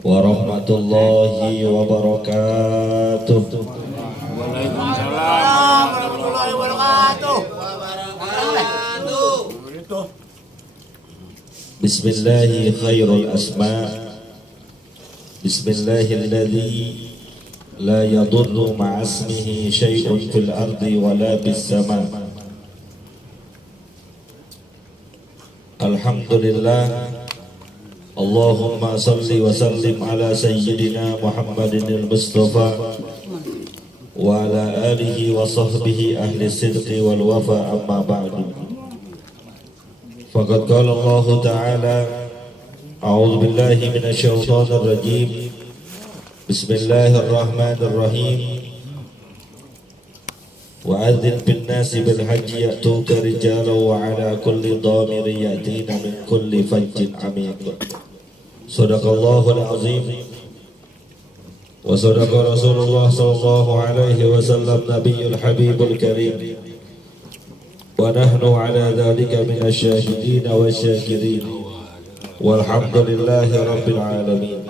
warahmatullahi wabarakatuh. Waalaikumsalam warahmatullahi wabarakatuh. Bismillahi khairul asma. Bismillahilladzi la yadurru ma'asmihi syai'un fil ardi wala bis sama. Alhamdulillah. Allahumma salli wa sallim ala sayyidina Muhammadin al-Mustafa wa ala alihi wa sahbihi ahli sidqi wal wafa, amma ba'du. Faqad qala Allah ta'ala, a'udzu billahi minasy syaithanir rajim. Bismillahirrahmanirrahim. Wa'adzin bin nasi bil hajji ya'tuka rijalan wa ala kulli dhamirin ya'tina min kulli fajjin 'amiq. Sadaqallahul azim. Wa sadaqa Rasulullah sallallahu alaihi wasallam nabiyul habibul karim. Wa nahnu ala dhalika minasy syahidin wa syakirin. Walhamdulillahi rabbil alamin.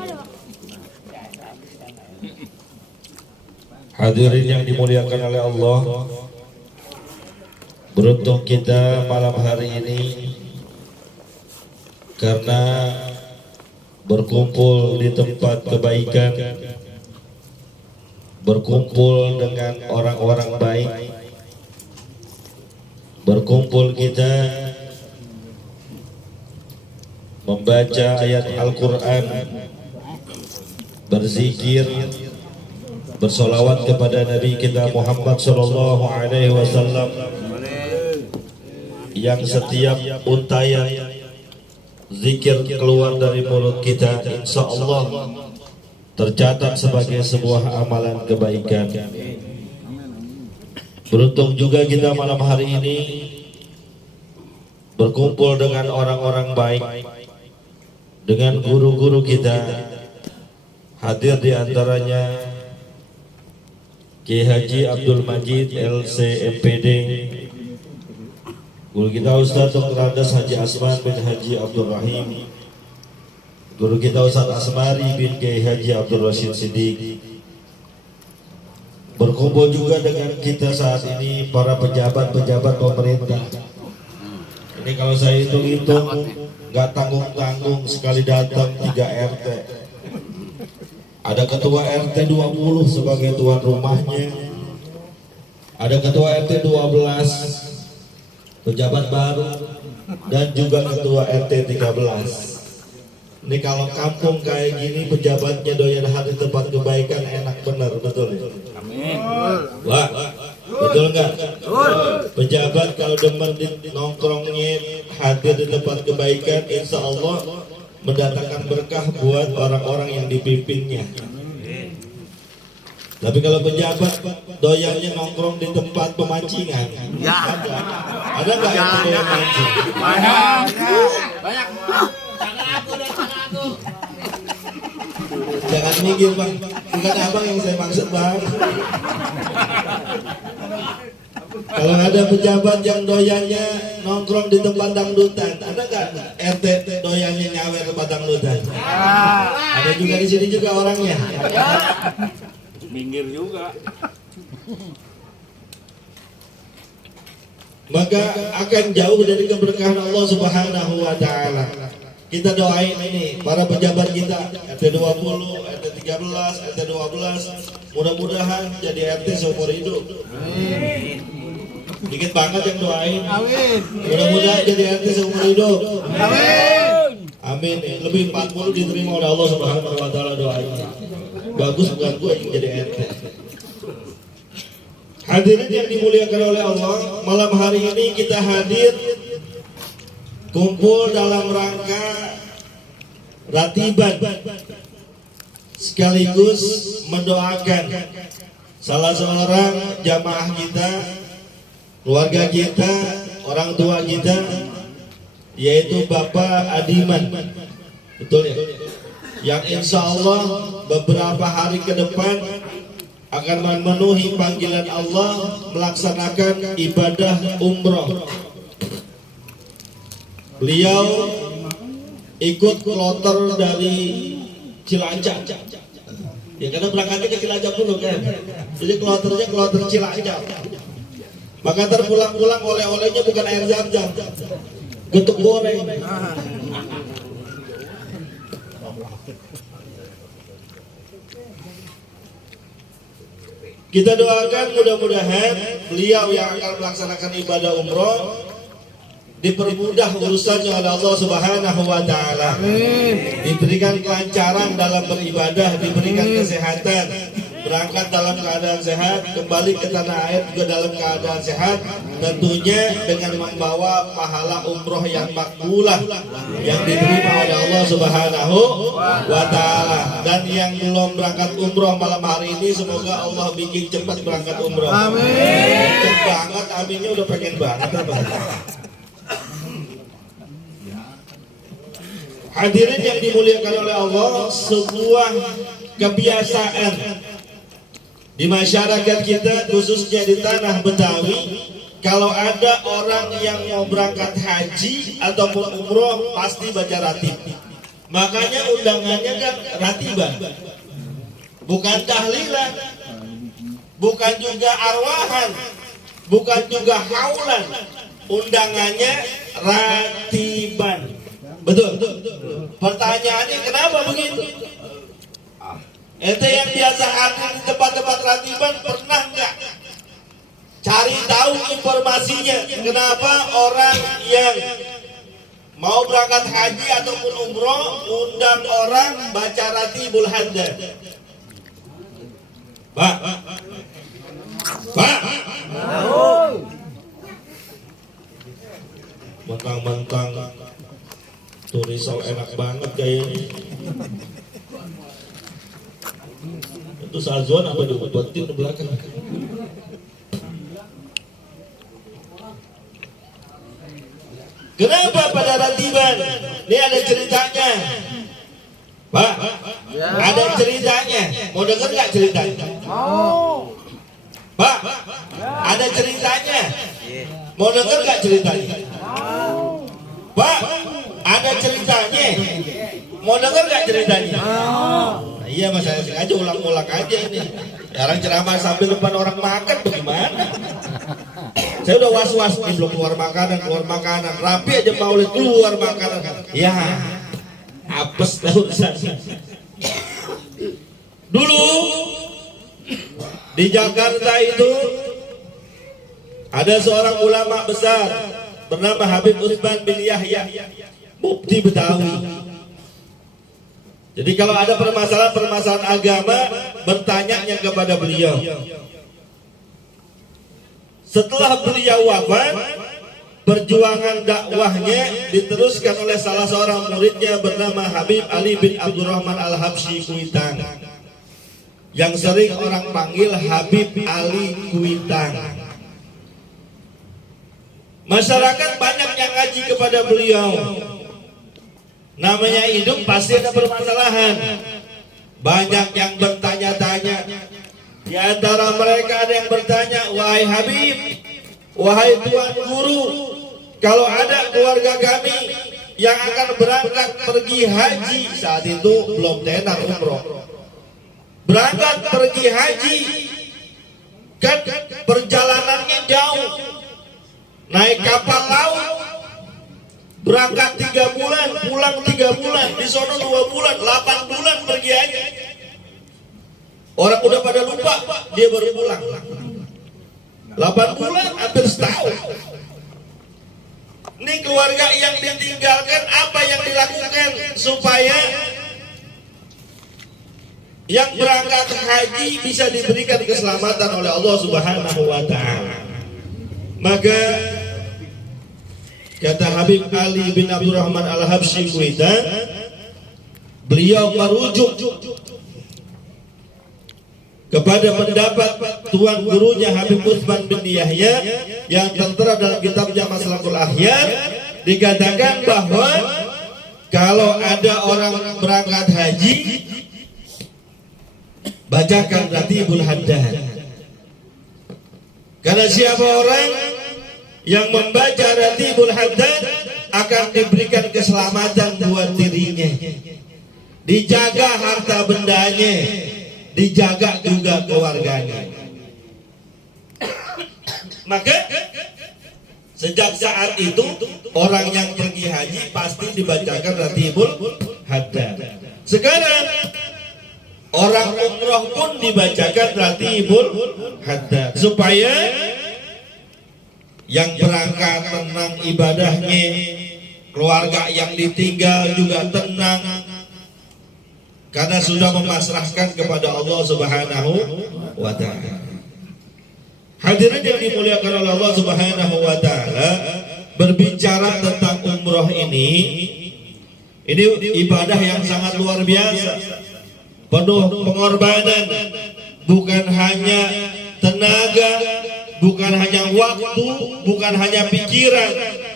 Hadirin yang dimuliakan oleh Allah, beruntung kita malam hari ini karena berkumpul di tempat kebaikan, berkumpul dengan orang-orang baik, berkumpul kita membaca ayat Al-Quran, berzikir, bersolawat kepada Nabi kita Muhammad sallallahu alaihi wasallam, yang setiap untayan zikir keluar dari mulut kita insya Allah tercatat sebagai sebuah amalan kebaikan. Beruntung juga kita malam hari ini berkumpul dengan orang-orang baik, dengan guru-guru kita. Hadir di antaranya Kiai Haji Abdul Majid LCMPD, guru kita Ustaz Dr. Andes Haji Asman bin Haji Abdul Rahim, guru kita Ustaz Asmari bin Kiai Haji Abdul Rashid Siddiq. Berkumpul juga dengan kita saat ini para pejabat-pejabat pemerintah. Ini kalau saya hitung-hitung nggak tanggung-tanggung, sekali datang 3 RT. Ada ketua RT 20 sebagai tuan rumahnya, ada ketua RT 12 pejabat baru, dan juga ketua RT 13. Ini kalau kampung kayak gini pejabatnya doyan hadir tempat kebaikan, enak bener, betul ya? Amin. Wah, betul nggak? Pejabat kalau demen nongkrongnya hadir di tempat kebaikan, insya Allah mendatangkan berkah buat orang-orang yang dipimpinnya. Tapi kalau pejabat doyannya nongkrong di tempat pemancingan, ada nggak yang doyan mancing? Banyak. Jangan minggir bang, bukan abang yang saya maksud bang. Kalau ada pejabat yang doyannya nongkrong di tempat dangdutan, ada nggak RT doyannya nyawer tempat dangdutan? Ada juga di sini juga orangnya. Minggir juga. Maka akan jauh dari keberkahan Allah Subhanahu wa Ta'ala. Kita doain ini para pejabat kita, RT 20, RT 13, RT 12, mudah-mudahan jadi RT seumur hidup. Dikit banget yang doain. Amin. Mudah-mudahan jadi RT seumur hidup. Amin. Amin. Lebih 40 diterima oleh Allah Subhanahu wa Ta'ala doanya. Bagus, bukan gue yang jadi RT. Hadirin yang dimuliakan oleh Allah, malam hari ini kita hadir kumpul dalam rangka ratiban sekaligus mendoakan salah seorang jamaah kita, keluarga kita, orang tua kita, yaitu Bapak Adiman, betul ya? Yang insya Allah beberapa hari ke depan akan memenuhi panggilan Allah melaksanakan ibadah umroh. Beliau ikut kloter dari Cilacap. Ya karena berangkatnya ke Cilacap dulu kan. Jadi kloternya kloter Cilacap. Maka terpulang-pulang oleh-olehnya bukan air zam-zam, getuk goreng. Kita doakan mudah-mudahan beliau yang akan melaksanakan ibadah umroh dipermudah urusannya oleh Allah Subhanahu wa taala. Diberikan kelancaran dalam beribadah, diberikan kesehatan, berangkat dalam keadaan sehat, kembali ke tanah air juga dalam keadaan sehat, tentunya dengan membawa pahala umroh yang makbulah yang diterima oleh Allah Subhanahu wa taala. Dan yang belum berangkat umroh malam hari ini semoga Allah bikin cepat berangkat umroh. Amin. Cepat banget, aminnya udah pengen banget. Hadirin yang dimuliakan oleh Allah, sebuah kebiasaan di masyarakat kita khususnya di tanah Betawi, kalau ada orang yang mau berangkat haji ataupun umroh pasti baca ratib. Makanya undangannya kan ratiban, bukan tahlilan, bukan juga arwahan, bukan juga haulan, undangannya ratiban. Betul. Pertanyaannya kenapa begitu? Ente yang biasa hadir di tempat-tempat ratiban pernah nggak cari tahu informasinya kenapa orang yang mau berangkat haji ataupun umroh undang orang baca ratibul hadda? Pak, mentang-mentang turisau enak banget kayaknya. Itu Sazon apa diubetin di belakang? Kenapa pada ratiban? Ini ada ceritanya, Pak. Ada ceritanya. Mau denger nggak ceritanya? Pak, ada ceritanya. Mau denger nggak ceritanya? Pak, ada ceritanya. Mau denger nggak ceritanya? Nah, iya mas, saya sengaja ulang-ulang aja ini. Jarang ceramah sambil depan orang makan bagaimana? Saya udah was-was nih, belum keluar makanan, rapi aja maulid keluar makanan. Ya, apes urusan. Dulu di Jakarta itu ada seorang ulama besar bernama Habib Utsman bin Yahya, mufti Betawi. Jadi kalau ada permasalahan agama, bertanyanya kepada beliau. Setelah beliau wafat, perjuangan dakwahnya diteruskan oleh salah seorang muridnya bernama Habib Ali bin Abdurrahman Al-Habsyi Kuitang, yang sering orang panggil Habib Ali Kuitang. Masyarakat banyak yang ngaji kepada beliau. Namanya hidup pasti ada permasalahan. Banyak yang bertanya-tanya. Di antara mereka ada yang bertanya, wahai Habib, wahai Tuan Guru, kalau ada keluarga kami yang akan berangkat pergi haji, saat itu belum tenar umroh, berangkat pergi haji, kan perjalanannya jauh, naik kapal laut, berangkat 3 bulan, pulang 3 bulan, di sono 2 bulan, 8 bulan pergi aja. Orang udah pada lupa, dia baru pulang. 8 bulan, hampir setahun. Ini keluarga yang ditinggalkan, apa yang dilakukan supaya yang berangkat haji bisa diberikan keselamatan oleh Allah Subhanahu wa taala. Maka kata Habib Ali bin Abdurrahman Al-Habsyi Kuitang, beliau merujuk kepada pendapat tuan gurunya Habib Utsman bin Yahya yang tertera dalam kitabnya Maslakul Akhyar. Dikatakan bahwa kalau ada orang berangkat haji, bacakan ratibul haddad. Karena siapa orang yang membaca ratibul haddad akan diberikan keselamatan buat dirinya. dijaga harta bendanya, dijaga juga keluarganya. Maka sejak saat itu orang yang pergi haji pasti dibacakan Ratibul Haddad. Sekarang orang umroh pun dibacakan Ratibul Haddad supaya yang berangkat tenang ibadahnya, keluarga yang ditinggal juga tenang karena sudah memasrahkan kepada Allah Subhanahu wa taala. Hadirin yang dimuliakan oleh Allah Subhanahu wa taala, berbicara tentang umroh ini ibadah yang sangat luar biasa, penuh pengorbanan, bukan hanya tenaga, bukan hanya waktu, bukan hanya pikiran,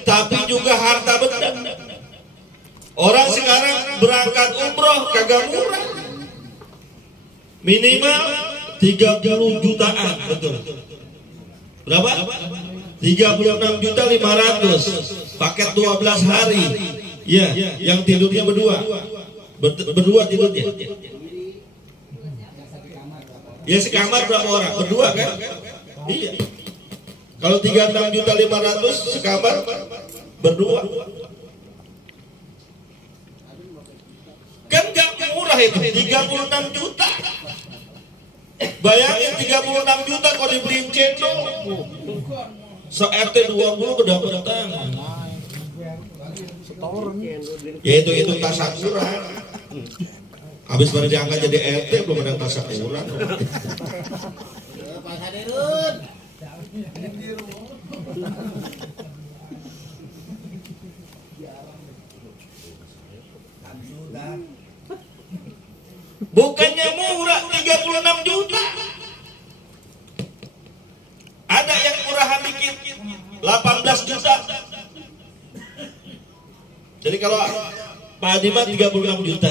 tapi juga harta benda. Orang sekarang berangkat umroh kagak murah, minimal 30 jutaan, betul. Berapa? 36.500.000, paket 12 hari. Ya, yang tidurnya berdua tidurnya. Ya sekamar berapa orang? Berdua kan? Iya. Kalau 36.500.000 sekamar berdua. Kan gak murah itu, 36 juta. Bayangin 36 juta kalau dibeliin cendol. Se-RT 20 kedapatan. Ya itu tasakuran. Habis pada diangkat jadi RT belum ada tasakuran. Bukannya murah 36 juta. Ada yang murahan dikit 18 juta. Jadi kalau Pak Adiman 36 juta,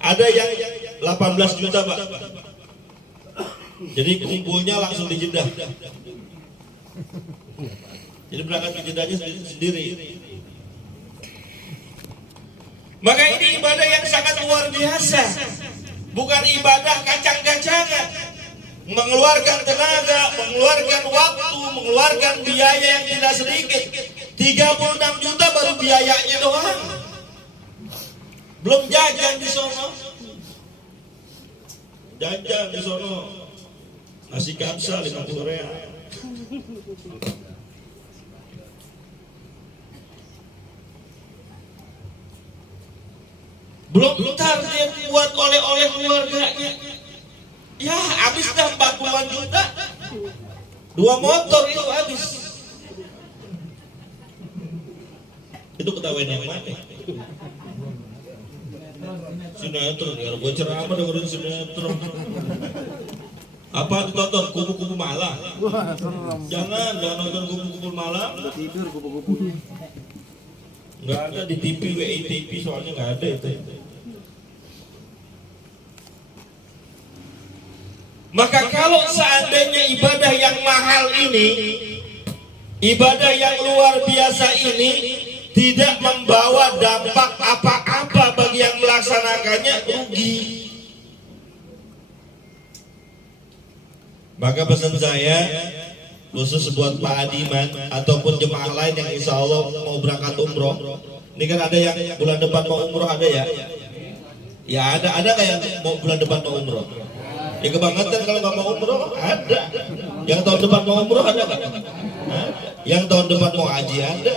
ada yang 18 juta Pak. Jadi kumpulnya langsung di Jeddah. Jadi berangkat ke Jeddahnya sendiri. Maka ini ibadah yang sangat luar biasa. Bukan ibadah kacang-kacangan, mengeluarkan tenaga, mengeluarkan waktu, mengeluarkan biaya yang tidak sedikit. 36 juta baru biayanya doang. Belum jajan di sono. Jajan di sono nasi kapsa 50 real. Belum ntar dia buat oleh-oleh keluarganya. Ya habis dah 40-an juta. 2 motor itu habis. Itu ketahuan yang mana? Sinetron, ya gue ceramah dengerin sinetron. Apa ditonton kupu-kupu malam? Jangan nonton kupu-kupu malam. Tidur kupu-kupu. Nggak ada di TV, WITV soalnya nggak ada itu. Maka kalau seandainya ibadah yang mahal ini, ibadah yang luar biasa ini tidak membawa dampak apa-apa bagi yang melaksanakannya, rugi. Maka pesan saya khusus buat Pak Adiman ataupun jemaah lain yang insya Allah mau berangkat umroh. Ini kan ada yang bulan depan mau umroh, ada ya? Ya ada nggak yang mau bulan depan mau umroh? Ya kebangetan kalau nggak mau umroh, ada. Yang tahun depan mau umroh ada nggak? Yang tahun depan mau haji ada.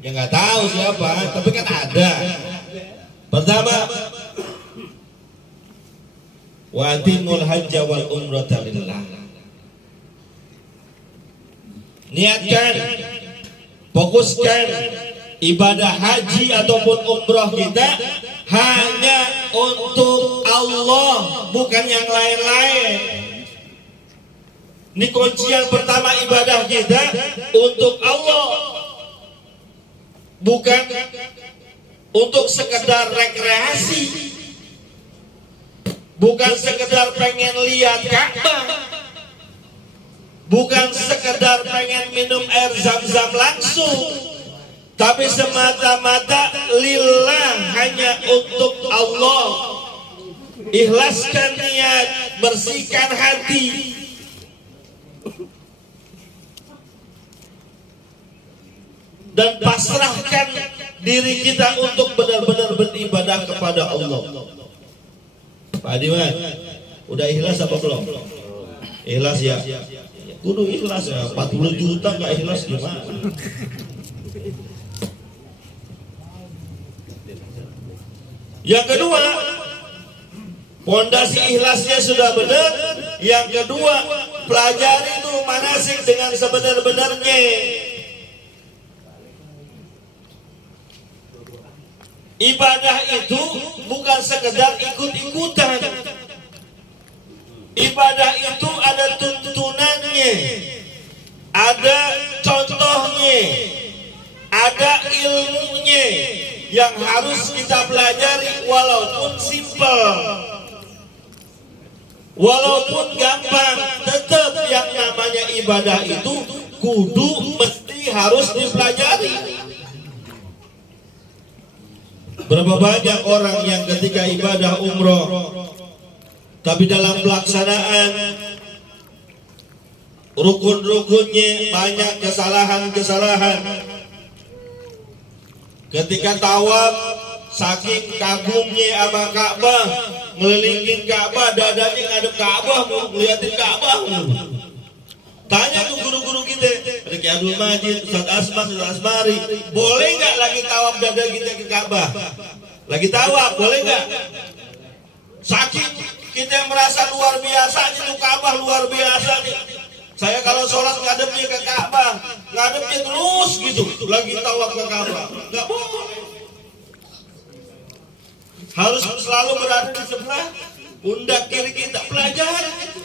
Ya nggak tahu siapa, tapi kan ada. Pertama, wa atimul hajja wal umrata lillah. Niatkan, fokuskan ibadah haji ataupun umroh kita hanya untuk Allah, bukan yang lain-lain. Ini kuncian pertama ibadah kita untuk Allah, bukan untuk sekedar rekreasi, bukan sekedar pengen lihat Ka'bah, bukan sekedar pengen minum air zam-zam langsung, tapi semata-mata lillah, hanya untuk Allah. Ikhlaskan niat, bersihkan hati, dan pasrahkan diri kita untuk benar-benar beribadah kepada Allah. Pak Diwan, udah ikhlas apa belum? Ikhlas ya? Kudu ikhlas ya, 40 juta gak ikhlas gimana? Yang kedua, pondasi ikhlasnya sudah benar. Yang kedua, pelajari itu manasik dengan sebenar-benarnya. Ibadah itu bukan sekedar ikut-ikutan. Ibadah itu ada tuntunannya, ada contohnya, ada ilmunya yang harus kita pelajari, walaupun simpel, walaupun gampang, tetap yang namanya ibadah itu kudu mesti harus dipelajari. Berapa banyak orang yang ketika ibadah umroh, tapi dalam pelaksanaan rukun-rukunnya banyak kesalahan-kesalahan. Ketika tawaf, saking kagumnya sama Ka'bah, ngelilingin Ka'bah, dadanya ngadep Ka'bah, mau ngeliatin Ka'bah. Tanya ke guru-guru kita, ada Ki Abdul Majid, Ustaz Asman, Ustaz Asmari, boleh nggak lagi tawaf dada kita ke Ka'bah? Lagi tawaf, boleh nggak? Saking kita merasa luar biasa, itu Ka'bah luar biasa nih. Saya kalau sholat ngadepnya ke Ka'bah, ngadepnya terus gitu, lagi tawaf ke Ka'bah, nggak boleh. Harus selalu berada di sebelah pundak kiri kita, pelajari.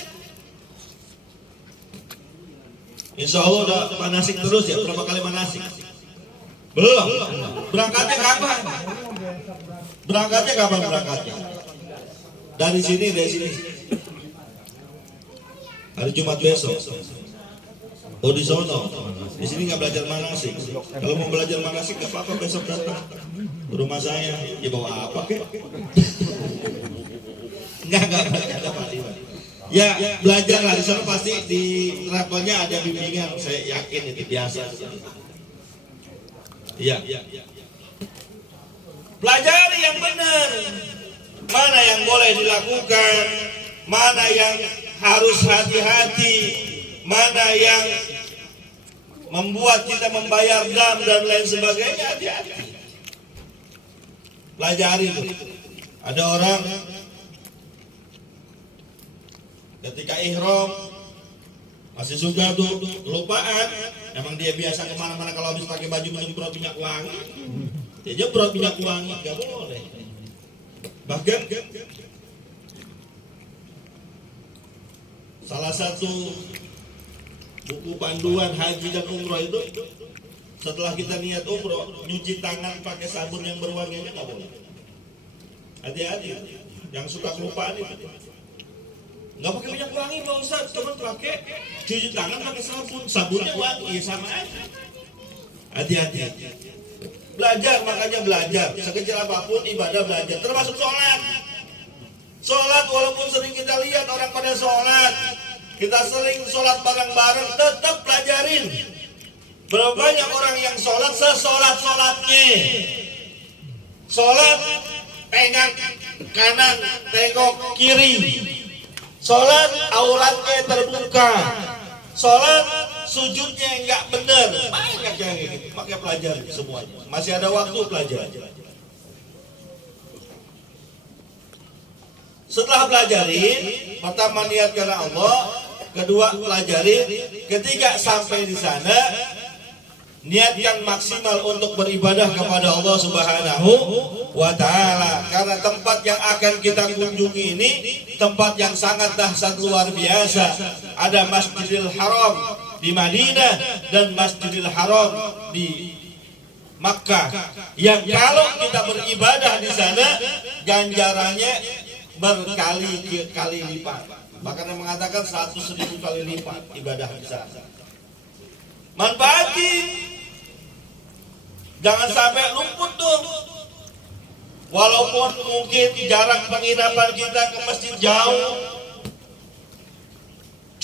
Insya Allah udah manasik terus ya. Berapa kali manasik? Belum. Berangkatnya kapan? Berangkatnya kapan berangkatnya? Dari sini. Hari Jumat besok. Oh di sono. Di sini nggak belajar manasik. Kalau mau belajar manasik nggak apa-apa, besok datang ke rumah saya. Ya bawa apa kek? Nggak ada Pak Diwan. Ya belajarlah, di sana pasti di travelnya ada bimbingan, saya yakin itu biasa. Iya. Pelajari yang benar, mana yang boleh dilakukan, mana yang harus hati-hati, mana yang membuat kita membayar dam dan lain sebagainya, hati-hati. Pelajari itu. Ada orang ketika ihram masih suka tuh lupaan, emang dia biasa kemana-mana kalau habis pakai baju menyemprot minyak wangi, dia nyemprot minyak wangi, nggak boleh. Bahkan salah satu buku panduan haji dan umroh itu, setelah kita niat umroh, nyuci tangan pakai sabun yang berwanginya nggak boleh. Hati-hati, yang suka kelupaan itu. Nggak pakai minyak wangi Pak Ustaz, cuma pakai cuci tangan pakai sabun, sabunnya wangi, sama aja. Hati-hati. Belajar, makanya belajar. Sekecil apapun ibadah belajar, termasuk sholat. Sholat walaupun sering kita lihat orang pada sholat, kita sering sholat bareng-bareng, tetap pelajarin. Berapa banyak orang yang sholat sesolat-sholatnya. Sholat, tengok kanan, tengok kiri. Sholat auratnya terbuka, sholat sujudnya nggak benar, banyak yang gitu. Pakai pelajari semuanya, masih ada waktu pelajari. Setelah pelajarin, pertama niat karena Allah, kedua pelajarin, ketiga sampai di sana niatkan maksimal untuk beribadah kepada Allah Subhanahu wa Ta'ala, karena tempat yang akan kita kunjungi ini tempat yang sangat dahsyat luar biasa. Ada Masjidil Haram di Madinah dan Masjidil Haram di Makkah, yang kalau kita beribadah di sana ganjarannya berkali-kali lipat, bahkan yang mengatakan 100.000 kali lipat ibadah di sana. Manfaati Jangan sampai luput tuh. Walaupun mungkin jarak penginapan kita ke masjid jauh,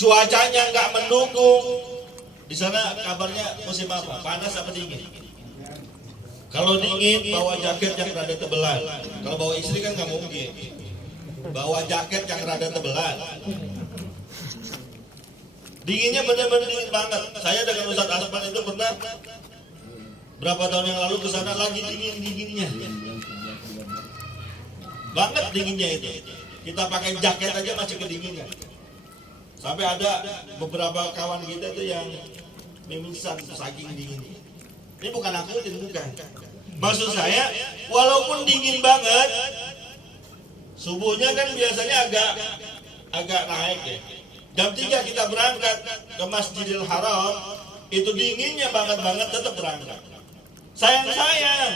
cuacanya nggak mendukung. Di sana kabarnya musim apa? Panas apa dingin? Kalau dingin bawa jaket yang rada tebelan. Kalau bawa istri kan nggak mungkin. Bawa jaket yang rada tebelan. Dinginnya benar-benar dingin banget. Saya dengan Ustadz Asman itu pernah berapa tahun yang lalu ke sana lagi dingin-dinginnya. Banget dinginnya itu. Kita pakai jaket aja masih kedinginan. Sampai ada beberapa kawan kita tuh yang mimisan saking dinginnya. Ini bukan aku, ini bukan. Maksud saya, walaupun dingin banget, subuhnya kan biasanya agak naik ya. Jam 3 kita berangkat ke Masjidil Haram, itu dinginnya banget tetap berangkat. Sayang.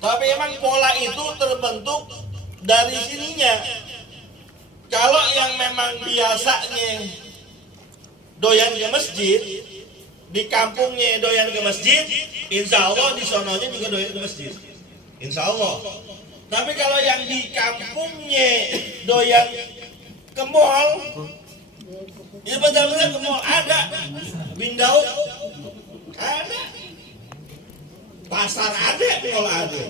Tapi emang pola itu terbentuk dari sininya. Kalau yang memang biasanya doyan ke masjid, di kampungnya doyan ke masjid, insya Allah di sononya juga doyan ke masjid. Insya Allah. Tapi kalau yang di kampungnya doyan ke mall, itu benar-benar ke mall ada, Bindaud ada, pasar ada, mall ada,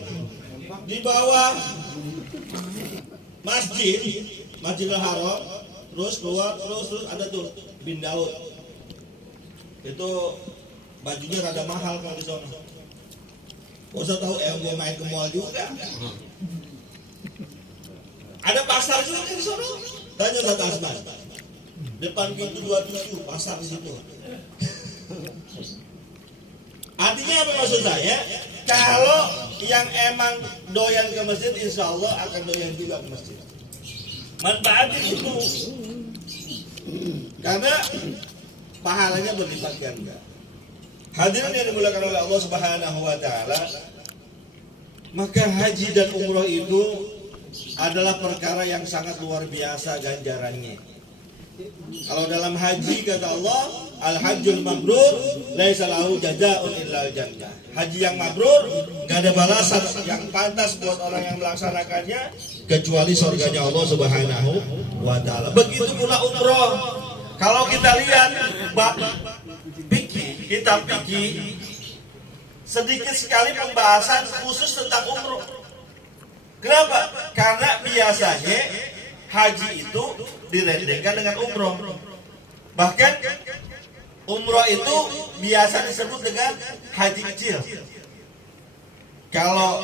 di bawah Masjidil Haram, terus keluar, terus ada tuh Bindaud. Itu bajunya rada mahal kalau di sana. Usah tahu gue main ke mall juga. Ada pasar juga di sana. Tanya Ustaz Asman. Depan pintu 27 pasar di situ. Artinya apa maksud saya? Kalau yang emang doyan ke masjid, insya Allah akan doyan juga ke masjid. Manfaatnya itu. Karena pahalanya berlipat ganda. Hadirin yang dimuliakan oleh Allah Subhanahu wa taala, maka haji dan umroh itu adalah perkara yang sangat luar biasa ganjarannya. Kalau dalam haji kata Allah, al-hajjul mabrur laisa lahu jazaa'un illa jannah. Haji yang mabrur enggak ada balasan yang pantas buat orang yang melaksanakannya kecuali surganya Allah Subhanahu wa taala. Begitu pula umroh. Kalau kita lihat kitab fikih sedikit sekali pembahasan khusus tentang umroh. Kenapa? Karena biasanya haji itu direndengkan dengan umroh. Bahkan umroh itu biasa disebut dengan haji kecil. Kalau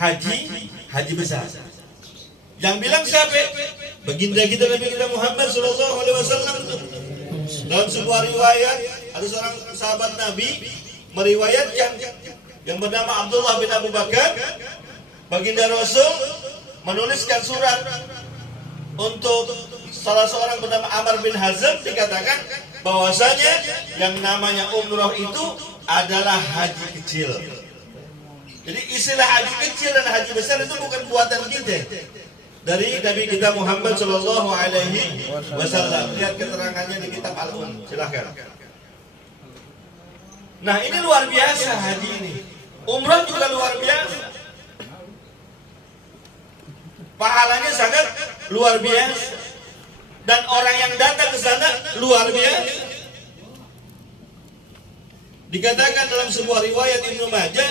haji besar. Yang bilang siapa? Baginda kita Nabi kita Muhammad sallallahu alaihi wasallam. Dalam sebuah riwayat ada seorang sahabat Nabi meriwayatkan yang bernama Abdullah bin Abu Bakar, baginda Rasul menuliskan surat untuk salah seorang bernama Amr bin Hazm, dikatakan bahwasanya yang namanya umroh itu adalah haji kecil. Jadi istilah haji kecil dan haji besar itu bukan buatan kita. Dari Nabi kita Muhammad sallallahu alaihi wasallam. Lihat keterangannya di kitab Al-Um. Silahkan. Nah, ini luar biasa haji ini. Umrah juga luar biasa. Pahalanya sangat luar biasa. Dan orang yang datang ke sana luar biasa. Dikatakan dalam sebuah riwayat Ibnu Majah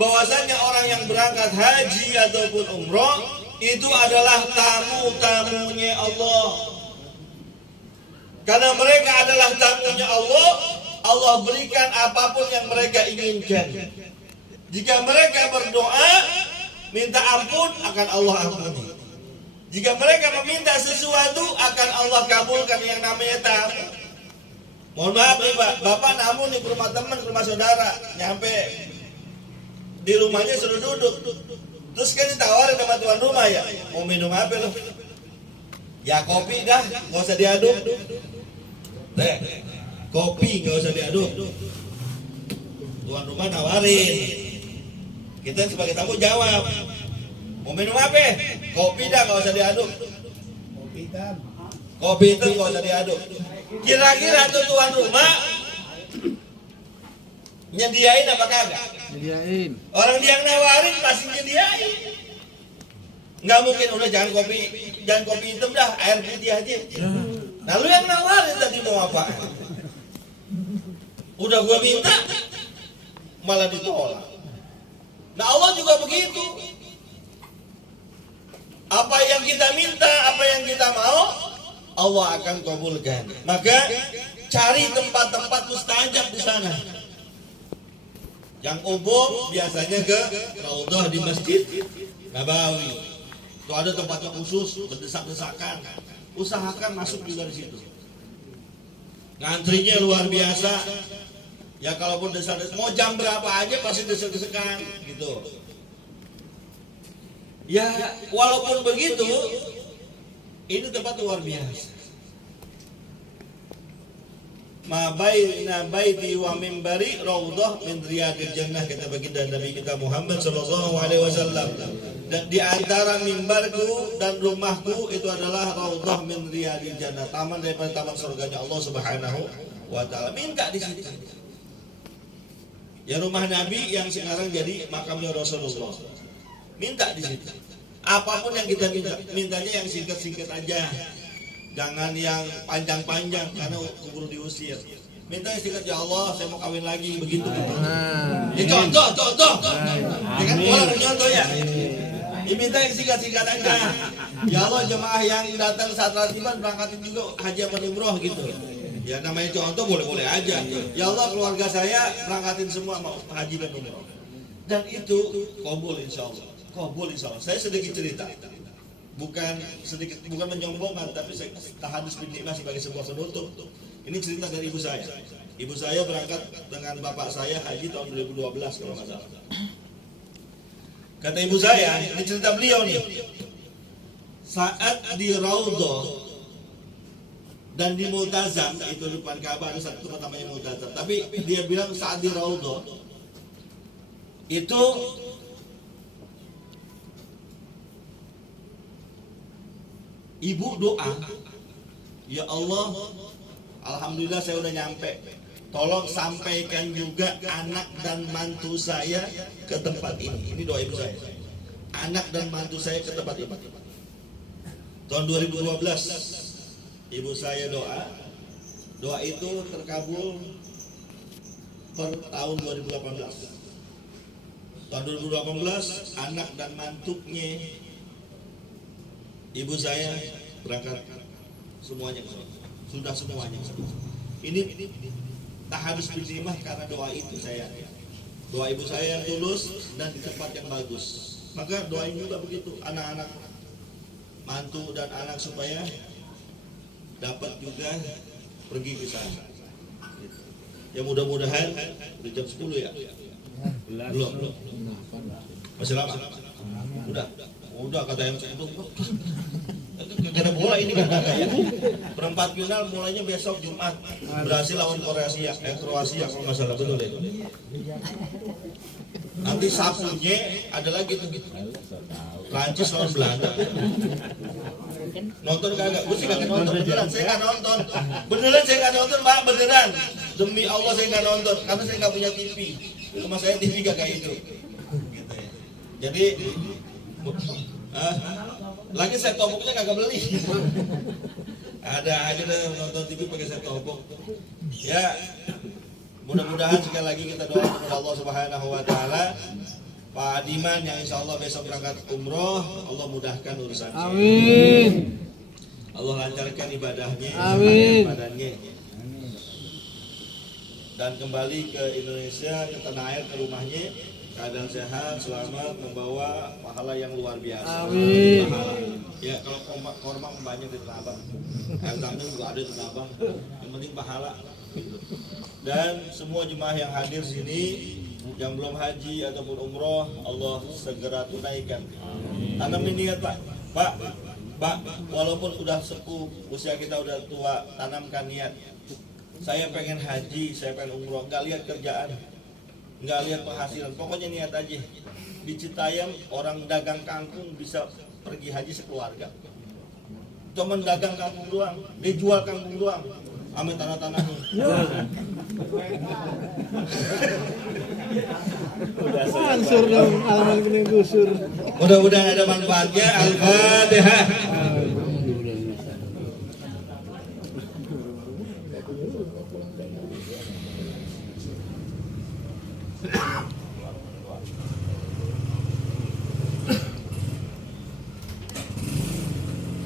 bahwasanya orang yang berangkat haji ataupun umrah itu adalah tamu-tamunya Allah. Karena mereka adalah tamunya Allah, Allah berikan apapun yang mereka inginkan. Jika mereka berdoa, minta ampun, akan Allah ampuni. Jika mereka meminta sesuatu, akan Allah kabulkan yang namanya tamu. Mohon maaf nih Pak, Bapak namun nih ke rumah teman, ke rumah saudara, nyampe di rumahnya suruh duduk. Terus kan ditawarin sama tuan rumah ya, mau minum apa lo? Ya kopi dah, nggak usah diaduk. Kopi nggak usah diaduk. Tuan rumah nawarin, kita sebagai tamu jawab, mau minum apa? Kopi dah, nggak usah diaduk. Kopi itu nggak usah diaduk. Kira-kira tuh tuan rumah Nyediain apa kagak? Nyediain. Orang dia yang nawarin pasti nyediain. Nggak mungkin udah jangan kopi hitam dah, air putih aja. Nah lu yang nawarin tadi mau apa? Udah gua minta malah ditolak. Nah Allah juga begitu. Apa yang kita minta, apa yang kita mau, Allah akan kabulkan. Maka cari tempat-tempat mustajab di sana. Yang umum biasanya ke Raudhah di Masjid Nabawi. Itu ada tempatnya khusus, berdesak-desakan. Usahakan masuk juga di situ. Ngantrinya luar biasa. Ya kalaupun desak-desakan, mau jam berapa aja pasti desak-desakan gitu. Ya walaupun begitu, ini tempat luar biasa. Ma baina baiti wa minbari raudhah min riyadil jannah, kata baginda Nabi kita Muhammad sallallahu alaihi wasallam. Dan di antara mimbarku dan rumahku itu adalah raudhah min riyadil jannah, taman daripada taman surganya Allah Subhanahu wa taala. Minta di situ. Ya rumah Nabi yang sekarang jadi makamnya Rasulullah. Minta di situ. Apapun yang kita minta, mintanya yang singkat-singkat aja. Jangan yang panjang-panjang karena keburu diusir. Minta yang singkat, ya Allah saya mau kawin lagi, begitu. Ini contoh. Ya kan boleh contoh ya. Diminta yang singkat-singkat aja. Ya Allah jemaah yang datang saat ratiban berangkatin juga haji atau umroh gitu. Ya namanya contoh boleh-boleh aja. Ya Allah keluarga saya berangkatin semua mau haji dan umroh. Dan itu kabul insyaallah. Kabul insyaallah. Saya sedikit cerita. Bukan menyombongkan, tapi saya tahadus bin nikmah sebagai sebuah penutup. Ini cerita dari ibu saya. Ibu saya berangkat dengan bapak saya haji tahun 2012 kalau nggak salah. Kata ibu saya, ini cerita beliau nih. Saat di Raudhah dan di Multazam, itu depan Ka'bah ada satu tempat namanya Multazam. Tapi dia bilang saat di Raudhah itu ibu doa, ya Allah, alhamdulillah saya udah nyampe. Tolong sampaikan juga anak dan mantu saya ke tempat ini. Ini doa ibu saya. Anak dan mantu saya ke tempat ini. Tahun 2012 ibu saya doa. Doa itu terkabul per tahun 2018. Tahun 2018 anak dan mantunya ibu saya berangkat semuanya ke sana. Sudah semuanya ke sana. Ini tahadus bin nikmah karena doa itu saya. Doa ibu saya yang tulus dan di tempat yang bagus. Maka doain juga begitu anak-anak mantu dan anak supaya dapat juga pergi ke sana. Ya mudah-mudahan udah jam 10 ya. Belum. Masih lama. Udah kata yang itu. Karena bola ini kan ya. Perempat final mulainya besok Jumat. Brasil lawan Kroasia kalau nggak salah, betul ya. Nanti Sabtunya ada lagi tuh. Prancis lawan Belanda. Nonton kagak? Gue sih kagak nonton beneran. Saya nggak nonton. Beneran saya nggak nonton, Pak, beneran. Demi Allah saya nggak nonton karena saya nggak punya TV. Rumah saya TV kagak itu. Gitu ya. Jadi lagi set top boxnya kagak beli. Ada aja deh nonton TV pakai set top box. Ya, mudah-mudahan sekali lagi kita doa kepada Allah Subhanahu wa taala. Pak Adiman yang insya Allah besok berangkat umroh, Allah mudahkan urusannya. Amin. Allah lancarkan ibadahnya, Amin. badannya. Dan kembali ke Indonesia, ke tanah air, ke rumahnya, keadaan sehat, selamat, membawa pahala yang luar biasa. Amin. Pahala. Ya kalau korma banyak di Tanah Abang, air tambang juga ada di Tanah Abang. Yang penting pahala. Dan semua jemaah yang hadir sini, yang belum haji ataupun umroh, Allah segera tunaikan. Tanamin niat Pak, walaupun udah sepuh, usia kita udah tua, tanamkan niat. Saya pengen haji, saya pengen umroh, nggak lihat kerjaan, nggak lihat penghasilan, pokoknya niat aja. Di Citayam orang dagang kangkung bisa pergi haji sekeluarga. Cuma dagang kangkung doang, dia jual kangkung doang. Ame tanah-tanah. Ansur dong, alaman kena gusur. Mudah-mudahan ada manfaatnya. Al-Fatihah.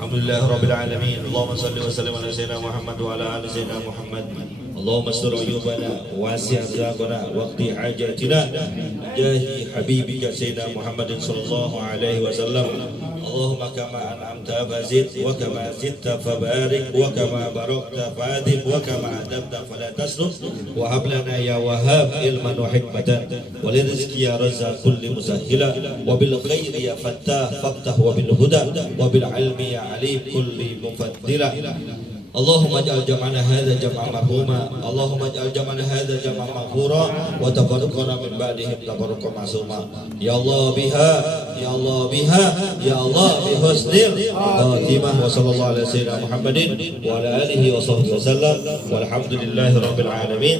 Alhamdulillah Rabbil Alamin. Allahumma salli wa sallim ala Sayyidina Muhammad wa ala ali Sayyidina Muhammad. Allahumma astur uyubana wasi' arzaqana waqti hajatina jahi habibika Sayyidina Muhammadin sallallahu alaihi wasallam. Allahumma kama an'amta fazid wa kama zidta fabarik wa kama barakta fadhim wa kama adabta fala tasruf wa hab lana ya wahhab ilman wa hikmatan wa rizqi ya razzaq kulli musahhila wa bil khairi ya fattah fattah wa bil huda wa bil ilmi ya alim kulli mufaddila. Allahumma ij'al jam'ana hadza jam'an marhuma. Allahumma ij'al jam'ana hadza jam'an maghfura wa tafarraqana min ba'dihim tafarruqan ma'suma. Ya Allah biha, ya Allah biha, ya Allah bi husnil khatimah wa sallallahu alaihi sayyidina Muhammadin wa ala alihi wa sahbihi wasallam walhamdulillahi rabbil alamin.